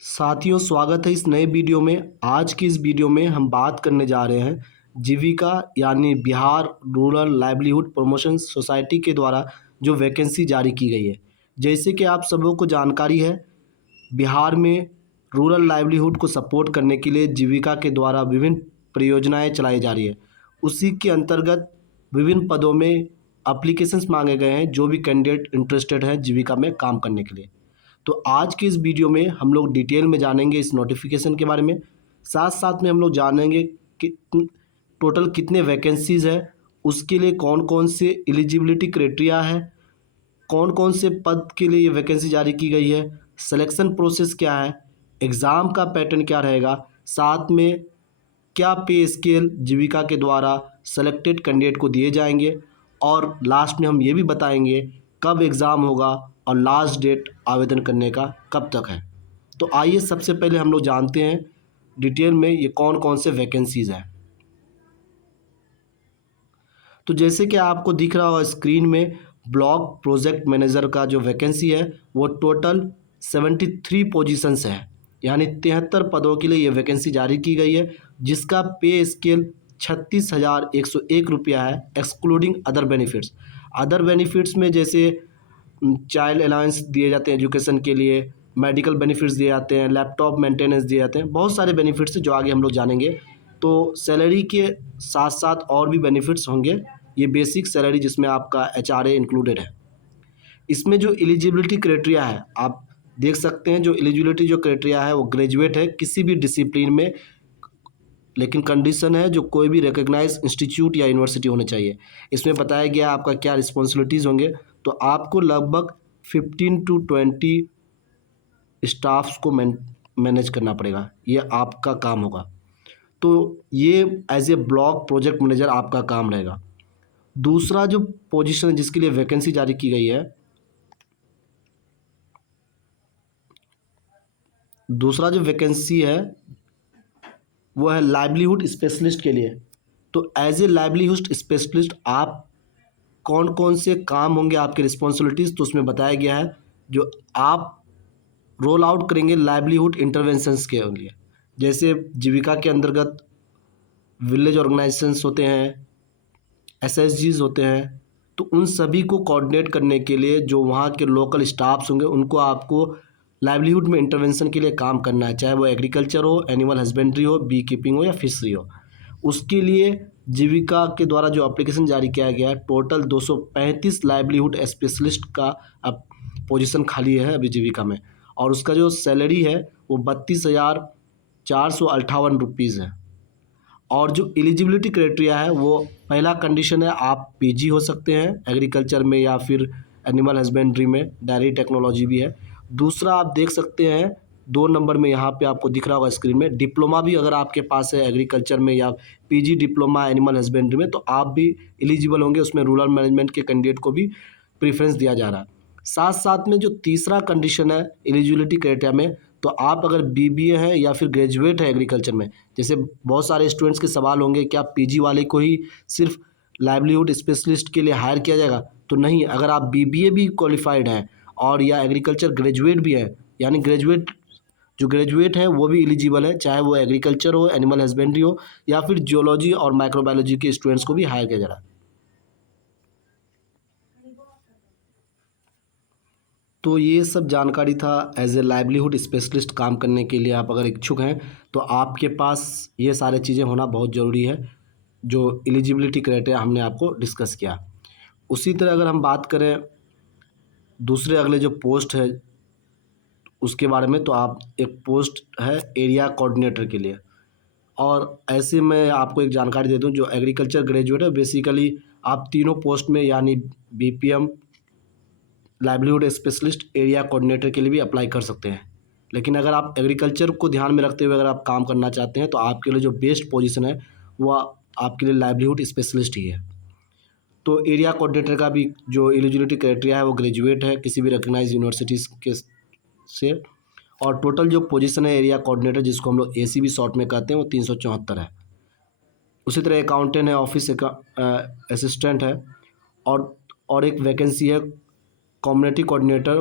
साथियों, स्वागत है इस नए वीडियो में। आज की इस वीडियो में हम बात करने जा रहे हैं जीविका यानी Bihar rural livelihood promotion society के द्वारा जो वैकेंसी जारी की गई है। जैसे कि आप सबों को जानकारी है, बिहार में रूरल लाइवलीहुड को सपोर्ट करने के लिए जीविका के द्वारा विभिन्न परियोजनाएं चलाई जा रही है। उसी के अंतर्गत विभिन्न पदों में एप्लीकेशंस मांगे गए हैं जो भी कैंडिडेट इंटरेस्टेड हैं जीविका में काम करने के लिए। तो आज के इस वीडियो में हम लोग डिटेल में जानेंगे इस नोटिफिकेशन के बारे में। साथ साथ में हम लोग जानेंगे कि टोटल कितने वैकेंसीज़ है, उसके लिए कौन कौन से एलिजिबिलिटी क्राइटेरिया है, कौन कौन से पद के लिए ये वैकेंसी जारी की गई है, सिलेक्शन प्रोसेस क्या है, एग्ज़ाम का पैटर्न क्या रहेगा, साथ में क्या पे स्केल जीविका के द्वारा सेलेक्टेड कैंडिडेट को दिए जाएंगे, और लास्ट में हम ये भी बताएंगे कब एग्ज़ाम होगा और लास्ट डेट आवेदन करने का कब तक है। तो आइए सबसे पहले हम लोग जानते हैं डिटेल में ये कौन कौन से वैकेंसीज़ हैं। तो जैसे कि आपको दिख रहा होगा स्क्रीन में, ब्लॉक प्रोजेक्ट मैनेजर का जो वैकेंसी है वो टोटल 73 पोजीशंस है, यानी 73 पदों के लिए ये वैकेंसी जारी की गई है, जिसका पे स्केल 36,101 रुपया है, excluding other benefits. Other benefits में जैसे चाइल्ड अलाउंस दिए जाते हैं एजुकेशन के लिए, मेडिकल बेनिफिट्स दिए जाते हैं, लैपटॉप मेंटेनेंस दिए जाते हैं, बहुत सारे बेनिफिट्स जो आगे हम लोग जानेंगे। तो सैलरी के साथ साथ और भी बेनिफिट्स होंगे। ये बेसिक सैलरी जिसमें आपका एचआरए इंक्लूडेड है। इसमें जो एलिजिबिलिटी क्राइटेरिया है आप देख सकते हैं, जो एलिजिबिलिटी जो क्राइटेरिया है वो ग्रेजुएट है किसी भी डिसिप्लिन में, लेकिन कंडीशन है जो कोई भी रिकग्नाइज इंस्टीट्यूट या यूनिवर्सिटी होने चाहिए। इसमें बताया गया आपका क्या रिस्पॉन्सिबिलिटीज़ होंगे। तो आपको लगभग 15 टू 20 स्टाफ्स को मैनेज करना पड़ेगा, ये आपका काम होगा। तो ये as a block project manager आपका काम रहेगा। दूसरा जो पोजीशन है जिसके लिए वैकेंसी जारी की गई है, दूसरा जो वैकेंसी है वो है लाइवलीहुड स्पेशलिस्ट के लिए। तो एज ए लाइवलीहुड स्पेशलिस्ट आप कौन कौन से काम होंगे, आपके रिस्पॉन्सिबिलिटीज़, तो उसमें बताया गया है जो आप रोल आउट करेंगे लाइवलीहुड इंटरवेंशंस के लिए। जैसे जीविका के अंतर्गत विलेज ऑर्गेनाइजेशंस होते हैं, एसएचजीज होते हैं, तो उन सभी को कोऑर्डिनेट करने के लिए जो वहाँ के लोकल स्टाफ्स होंगे उनको आपको लाइवलीहुड में इंटरवेंशन के लिए काम करना है, चाहे वो एग्रीकल्चर हो, एनिमल हस्बेंड्री हो, बी कीपिंग हो या फिशरी हो। उसके लिए जीविका के द्वारा जो एप्लीकेशन जारी किया गया है, टोटल 235 लाइवलीहुड स्पेशलिस्ट का अब पोजीशन खाली है अभी जीविका में, और उसका जो सैलरी है वो 32,458 रुपीज़ है। और जो एलिजिबिलिटी क्राइटेरिया है वो पहला कंडीशन है आप पीजी हो सकते हैं एग्रीकल्चर में या फिर एनिमल हस्बेंड्री में, डायरी टेक्नोलॉजी भी है। दूसरा आप देख सकते हैं 2 नंबर में यहाँ पे आपको दिख रहा होगा स्क्रीन में, डिप्लोमा भी अगर आपके पास है एग्रीकल्चर में या पीजी डिप्लोमा एनिमल हस्बेंड्री में, तो आप भी एलिजिबल होंगे। उसमें रूरल मैनेजमेंट के कैंडिडेट को भी प्रेफरेंस दिया जा रहा है। साथ साथ में जो तीसरा कंडीशन है एलिजिबिलिटी क्राइटेरिया में, तो आप अगर बीबीए हैं या फिर ग्रेजुएट है एग्रीकल्चर में, जैसे बहुत सारे स्टूडेंट्स के सवाल होंगे क्या पीजी वाले को ही सिर्फ लाइवलीहुड स्पेशलिस्ट के लिए हायर किया जाएगा, तो नहीं। अगर आप बीबीए भी क्वालिफाइड हैं और या एग्रीकल्चर ग्रेजुएट भी हैं, यानी जो ग्रेजुएट है वो भी एलिजिबल है, चाहे वो एग्रीकल्चर हो, एनिमल हस्बेंड्री हो या फिर जियोलॉजी और माइक्रोबायोलॉजी के स्टूडेंट्स को भी हायर किया जा रहा है। तो ये सब जानकारी था एज ए लाइवलीहुड स्पेशलिस्ट काम करने के लिए। आप अगर इच्छुक हैं तो आपके पास ये सारी चीज़ें होना बहुत ज़रूरी है, जो एलिजिबिलिटी क्राइटेरिया हमने आपको डिस्कस किया। उसी तरह अगर हम बात करें दूसरे अगले जो पोस्ट है उसके बारे में, तो आप एक पोस्ट है एरिया कोऑर्डिनेटर के लिए। और ऐसे मैं आपको एक जानकारी दे दूं, जो एग्रीकल्चर ग्रेजुएट है बेसिकली आप तीनों पोस्ट में यानी BPM, livelihood specialist, area coordinator के लिए भी अप्लाई कर सकते हैं। लेकिन अगर आप एग्रीकल्चर को ध्यान में रखते हुए अगर आप काम करना चाहते हैं तो आपके लिए जो बेस्ट पोजीशन है वो आपके लिए लाइवलीहुड स्पेशलिस्ट ही है। तो एरिया कोऑर्डिनेटर का भी जो एलिजिबिलिटी क्राइटेरिया है वो ग्रेजुएट है किसी भी रिकग्नाइज यूनिवर्सिटीज़ के से। और टोटल जो पोजीशन है एरिया कोऑर्डिनेटर, जिसको हम लोग एसीबी शॉर्ट में कहते हैं, वो 374 है। उसी तरह अकाउंटेंट है, ऑफिस असिस्टेंट है, और एक वैकेंसी है कम्युनिटी कोऑर्डिनेटर,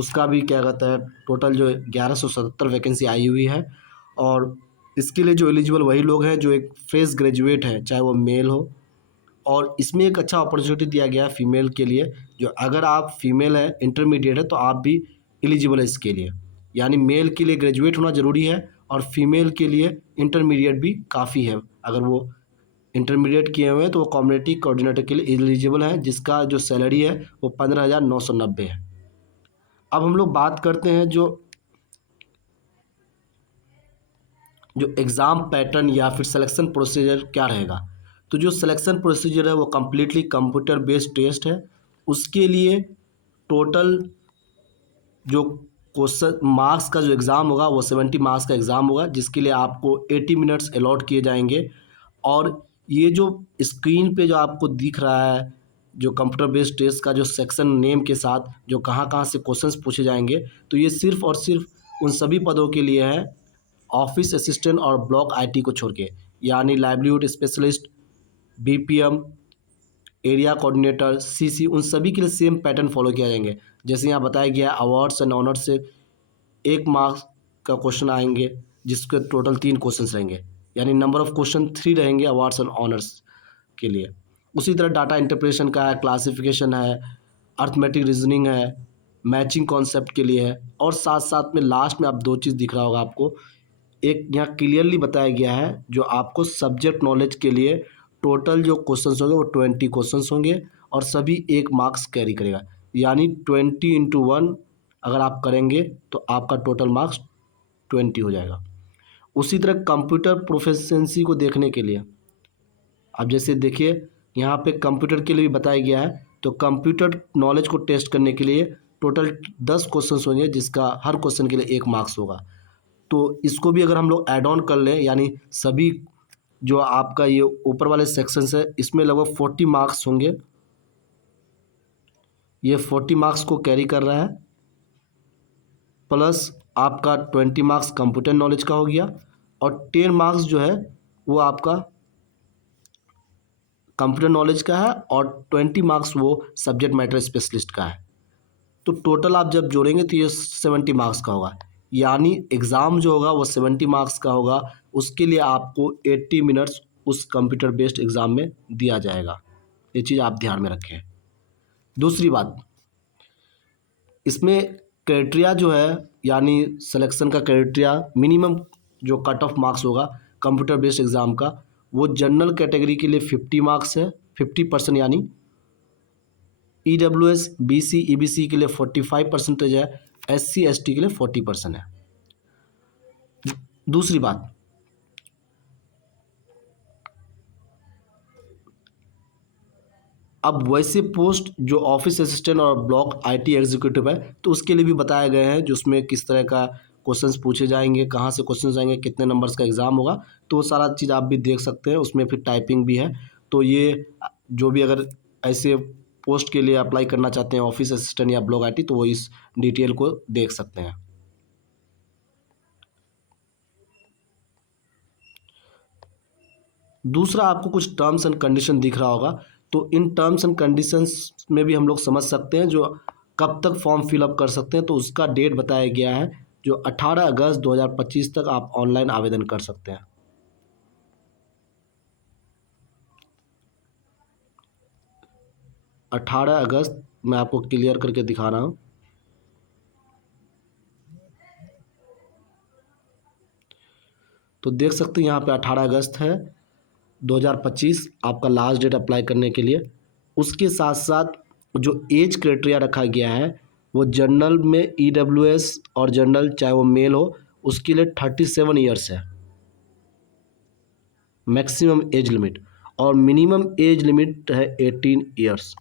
उसका भी क्या कहता है टोटल जो 1177 वैकेंसी आई हुई है। और इसके लिए जो एलिजिबल वही लोग हैं जो एक फ्रेश ग्रेजुएट है, चाहे वो मेल हो। और इसमें एक अच्छा अपॉर्चुनिटी दिया गया है फीमेल के लिए, जो अगर आप फीमेल है, इंटरमीडिएट है, तो आप भी एलिजिबल है इसके लिए। यानी मेल के लिए ग्रेजुएट होना ज़रूरी है और फीमेल के लिए इंटरमीडिएट भी काफ़ी है। अगर वो इंटरमीडिएट किए हुए हैं तो वो कम्युनिटी कोऑर्डिनेटर के लिए एलिजिबल है, जिसका जो सैलरी है वो 15,990 है। अब हम लोग बात करते हैं जो जो एग्ज़ाम पैटर्न या फिर सिलेक्शन प्रोसीजर क्या रहेगा। तो जो सिलेक्शन प्रोसीजर है वो कम्प्लीटली कंप्यूटर बेस्ड टेस्ट है। उसके लिए टोटल जो क्वेश्चन मार्क्स का जो एग्ज़ाम होगा वो 70 मार्क्स का एग्ज़ाम होगा, जिसके लिए आपको 80 मिनट्स अलॉट किए जाएंगे। और ये जो स्क्रीन पे जो आपको दिख रहा है जो कंप्यूटर बेस्ड टेस्ट का जो सेक्शन नेम के साथ जो कहाँ कहाँ से क्वेश्चंस पूछे जाएंगे, तो ये सिर्फ और सिर्फ उन सभी पदों के लिए है ऑफिस असिस्टेंट और ब्लॉक आईटी को छोड़ के। यानी livelihood specialist, BPM, area coordinator, CC, उन सभी के लिए सेम पैटर्न फॉलो किया जाएंगे। जैसे यहाँ बताया गया है अवार्ड्स एंड ऑनर्स से 1 मार्क्स का क्वेश्चन आएंगे, जिसके टोटल 3 क्वेश्चंस रहेंगे। यानी नंबर ऑफ क्वेश्चन 3 रहेंगे अवार्ड्स एंड ऑनर्स के लिए। उसी तरह डाटा इंटरप्रिटेशन का है, क्लासिफिकेशन है, अर्थमेटिक रीजनिंग है, मैचिंग कॉन्सेप्ट के लिए है। और साथ साथ में लास्ट में आप 2 चीज़ दिख रहा होगा आपको, एक यहाँ क्लियरली बताया गया है जो आपको सब्जेक्ट नॉलेज के लिए टोटल जो क्वेश्चंस होंगे वो 20 क्वेश्चंस होंगे और सभी 1 मार्क्स कैरी करेगा। यानी 20 × 1 अगर आप करेंगे तो आपका टोटल मार्क्स 20 हो जाएगा। उसी तरह कंप्यूटर प्रोफिशिएंसी को देखने के लिए अब जैसे देखिए यहाँ पे कंप्यूटर के लिए भी बताया गया है। तो कंप्यूटर नॉलेज को टेस्ट करने के लिए टोटल 10 क्वेश्चंस होंगे, जिसका हर क्वेश्चन के लिए 1 मार्क्स होगा। तो इसको भी अगर हम लोग ऐड ऑन कर लें, यानी सभी जो आपका ये ऊपर वाले सेक्शंस है इसमें लगभग 40 मार्क्स होंगे। ये 40 मार्क्स को कैरी कर रहा है, प्लस आपका 20 मार्क्स कंप्यूटर नॉलेज का हो गया और 10 मार्क्स जो है वो आपका कंप्यूटर नॉलेज का है और 20 मार्क्स वो सब्जेक्ट मैटर स्पेशलिस्ट का है। तो टोटल आप जब जोड़ेंगे तो ये 70 मार्क्स का होगा। यानी एग्ज़ाम जो होगा वो 70 मार्क्स का होगा। उसके लिए आपको 80 मिनट्स उस कंप्यूटर बेस्ड एग्ज़ाम में दिया जाएगा। ये चीज़ आप ध्यान में रखें। दूसरी बात, इसमें क्राइटेरिया जो है यानी सिलेक्शन का क्राइटेरिया मिनिमम जो कट ऑफ मार्क्स होगा कंप्यूटर बेस्ड एग्ज़ाम का, वो जनरल कैटेगरी के लिए 50 मार्क्स है, 50% यानी EWS, BC, EBC के लिए 45% है, SC, ST के लिए 40% है। दूसरी बात, अब वैसे पोस्ट जो ऑफिस असिस्टेंट और ब्लॉक IT एग्जीक्यूटिव है तो उसके लिए भी बताए गए हैं जो उसमें किस तरह का क्वेश्चंस पूछे जाएंगे, कहाँ से क्वेश्चंस आएंगे, कितने नंबर्स का एग्ज़ाम होगा। तो वो सारा चीज़ आप भी देख सकते हैं, उसमें फिर टाइपिंग भी है। तो ये जो भी अगर ऐसे पोस्ट के लिए अप्लाई करना चाहते हैं ऑफिस असिस्टेंट या ब्लॉक IT, तो वो इस डिटेल को देख सकते हैं। दूसरा, आपको कुछ टर्म्स एंड कंडीशन दिख रहा होगा। तो इन टर्म्स एंड कंडीशंस में भी हम लोग समझ सकते हैं जो कब तक फॉर्म फिलअप कर सकते हैं। तो उसका डेट बताया गया है जो 18 अगस्त 2025 तक आप ऑनलाइन आवेदन कर सकते हैं। 18 अगस्त मैं आपको क्लियर करके दिखा रहा हूँ। तो देख सकते हैं यहाँ पे 18 अगस्त है 2025 आपका लास्ट डेट अप्लाई करने के लिए। उसके साथ साथ जो एज क्राइटेरिया रखा गया है वो जनरल में EWS और जनरल चाहे वो मेल हो उसके लिए 37 ईयर्स है मैक्सिमम एज लिमिट, और मिनिमम एज लिमिट है 18 ईयर्स।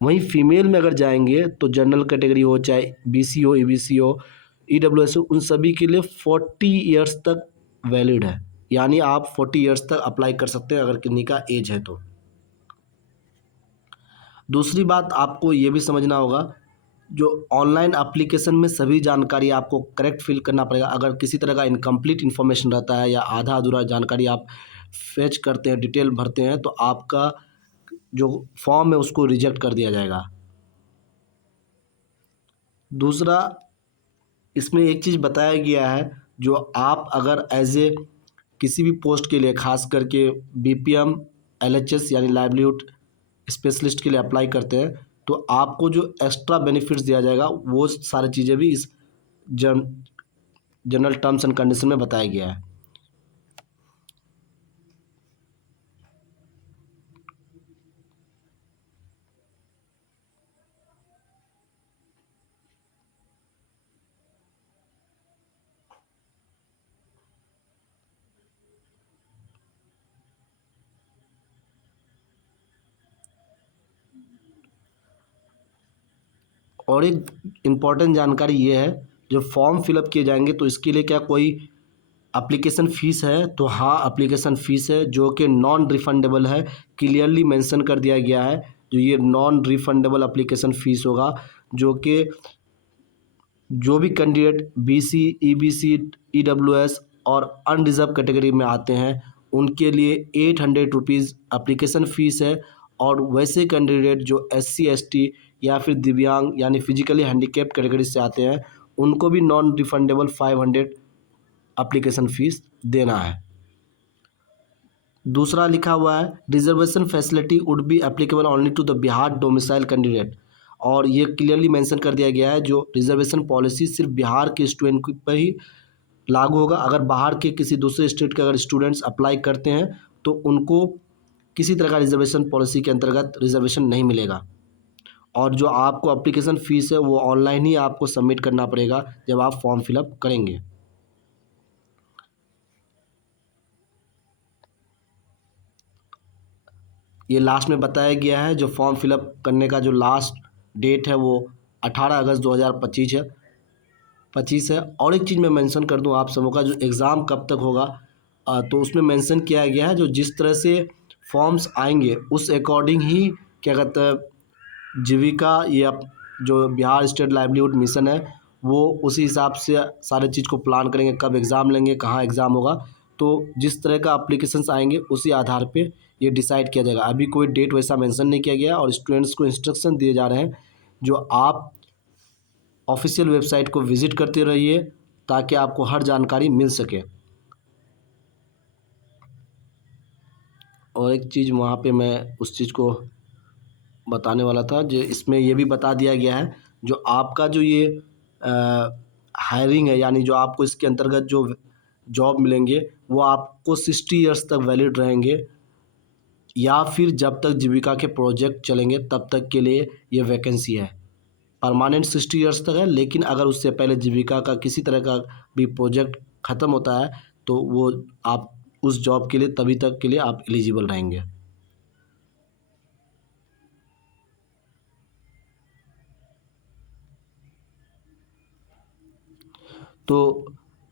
वहीं फीमेल में अगर जाएंगे तो जनरल कैटेगरी हो चाहे BC हो, EBC हो, EWS हो, उन सभी के लिए 40 ईयर्स तक वैलिड है। यानी आप 40 ईयर्स तक अप्लाई कर सकते हैं अगर किन्हीं का एज है तो। दूसरी बात, आपको ये भी समझना होगा जो ऑनलाइन एप्लीकेशन में सभी जानकारी आपको करेक्ट फिल करना पड़ेगा। अगर किसी तरह का इनकम्प्लीट इन्फॉर्मेशन रहता है या आधा अधूरा जानकारी आप फेच करते हैं, डिटेल भरते हैं, तो आपका जो फॉर्म है उसको रिजेक्ट कर दिया जाएगा। दूसरा, इसमें एक चीज़ बताया गया है, जो आप अगर एज ए किसी भी पोस्ट के लिए, खास करके बीपीएम, एलएचएस यानी लाइवलीहुड स्पेशलिस्ट के लिए अप्लाई करते हैं, तो आपको जो एक्स्ट्रा बेनिफिट्स दिया जाएगा वो सारी चीज़ें भी इस जन जनरल टर्म्स एंड कंडीशन में बताया गया है। और एक इम्पॉर्टेंट जानकारी ये है, जो फॉर्म फिलअप किए जाएंगे तो इसके लिए क्या कोई एप्लीकेशन फ़ीस है? तो हाँ, एप्लीकेशन फ़ीस है, जो कि नॉन रिफंडेबल है। क्लियरली मेंशन कर दिया गया है, जो ये नॉन रिफंडेबल एप्लीकेशन फ़ीस होगा, जो कि जो भी कैंडिडेट बीसी, ईबीसी, ईडब्ल्यूएस और अनरिजर्व कैटेगरी में आते हैं, उनके लिए 800 रुपीज़ एप्लीकेशन फ़ीस है। और वैसे कैंडिडेट जो एससी, एसटी या फिर दिव्यांग यानी फिजिकली हैंडीकैप्ड कैटेगरी से आते हैं, उनको भी नॉन रिफंडेबल 500 एप्लीकेशन फ़ीस देना है। दूसरा लिखा हुआ है, reservation facility would be applicable only to the Bihar domicile candidate. और ये क्लियरली मेंशन कर दिया गया है, जो रिजर्वेशन पॉलिसी सिर्फ बिहार के स्टूडेंट पर ही लागू होगा। अगर बाहर के किसी दूसरे स्टेट के अगर स्टूडेंट्स अप्लाई करते हैं तो उनको किसी तरह का रिजर्वेशन पॉलिसी के अंतर्गत रिजर्वेशन नहीं मिलेगा। और जो आपको एप्लीकेशन फ़ीस है वो ऑनलाइन ही आपको सबमिट करना पड़ेगा जब आप फॉर्म फिलअप करेंगे। ये लास्ट में बताया गया है, जो फॉर्म फिलअप करने का जो लास्ट डेट है वो 18 अगस्त 2025 है। और एक चीज़ मैं मेंशन कर दूं आप सबों का, जो एग्ज़ाम कब तक होगा, तो उसमें मेंशन किया गया है, जो जिस तरह से फॉर्म्स आएंगे उस अकॉर्डिंग ही क्या कहते हैं, जीविका या जो बिहार स्टेट लाइवलीहुड मिशन है वो उसी हिसाब से सारे चीज़ को प्लान करेंगे, कब एग्ज़ाम लेंगे, कहाँ एग्ज़ाम होगा। तो जिस तरह का एप्लीकेशंस आएंगे उसी आधार पे ये डिसाइड किया जाएगा। अभी कोई डेट वैसा मेंशन नहीं किया गया, और स्टूडेंट्स को इंस्ट्रक्शन दिए जा रहे हैं, जो आप ऑफिशियल वेबसाइट को विज़िट करते रहिए ताकि आपको हर जानकारी मिल सके। और एक चीज़ वहाँ पे मैं उस चीज़ को बताने वाला था, जो इसमें ये भी बता दिया गया है, जो आपका जो ये हायरिंग है, यानी जो आपको इसके अंतर्गत जो जॉब मिलेंगे वो आपको 60 ईयर्स तक वैलिड रहेंगे, या फिर जब तक जीविका के प्रोजेक्ट चलेंगे तब तक के लिए ये वैकेंसी है। परमानेंट 60 ईयर्स तक है, लेकिन अगर उससे पहले जीविका का किसी तरह का भी प्रोजेक्ट ख़त्म होता है तो वो आप उस जॉब के लिए तभी तक के लिए आप एलिजिबल रहेंगे। तो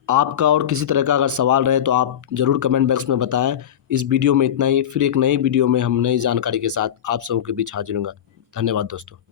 आपका और किसी तरह का अगर सवाल रहे तो आप ज़रूर कमेंट बॉक्स में बताएं। इस वीडियो में इतना ही, फिर एक नई वीडियो में हम नई जानकारी के साथ आप सबों के बीच हाजिर होंगे। धन्यवाद दोस्तों।